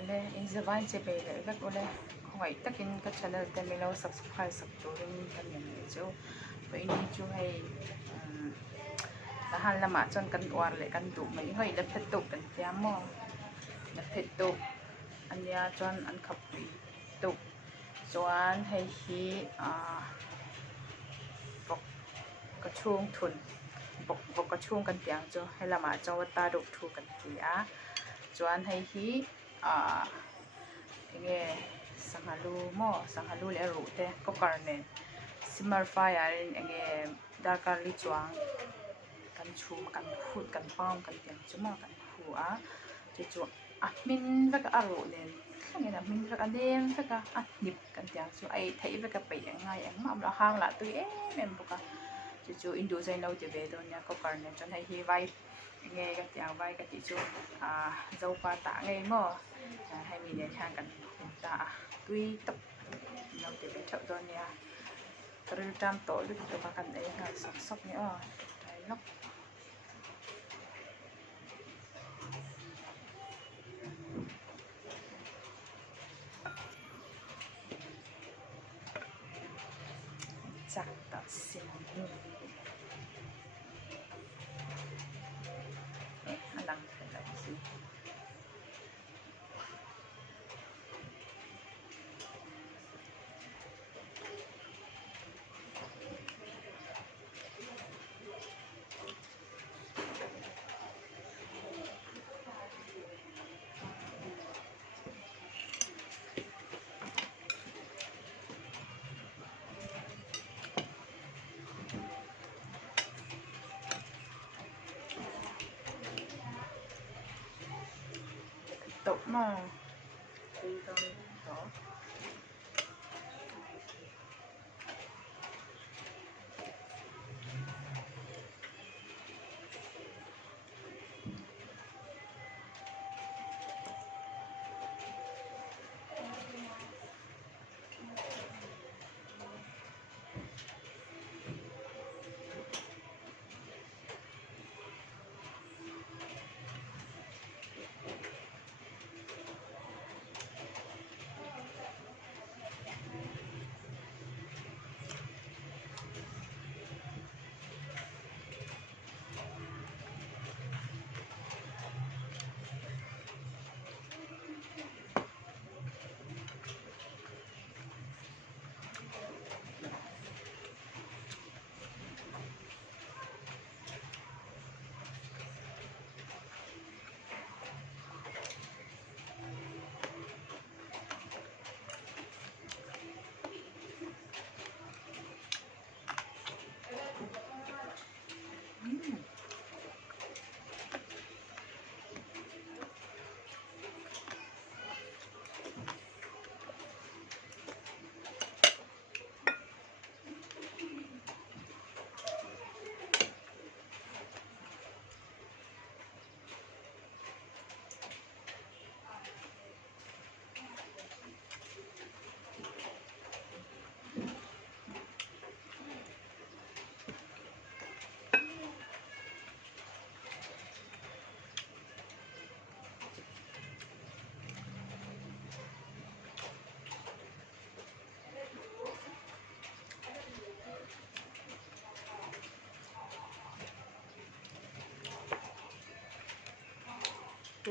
ole in zawan che be le vek ole khoi takin ka channel te mi lo subscribe sak tu rin kan yan chu pe ni chu hay ta han lama chon kan war le kan tu mai hoi le phet tu kan tiam mo le phet tu ania chon an khap pi tu chuan hay hi bok ka chung thun bok ka chung kan tiang chu hay lama chaw ta duk thu kan ti a chuan hay hi nge sangalu mo sangalu le ru te ko karne simmer fire nge darkar li chuang kan chu kan khut kan pam kan tiang chu ma kan khu a chu min vek a ru nen nge na min vek a dem vek a nip kan tiang chu ai thei vek a pe ngai ang ma la hang la tu em boka chu indu zai no te ve don ya ko karne chon hay hi vai nghe cái chào vai cái chị chu dâu qua tạ nghe mò hay mình để hàng cần tạ tuy tập nhau thì phải thợ rồi nha từ trăm tổ lúc tụi bà cần đấy là sọc sọc nữa đấy lóc chắc tập xin lăng phải là gì tục mà đi con đó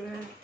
good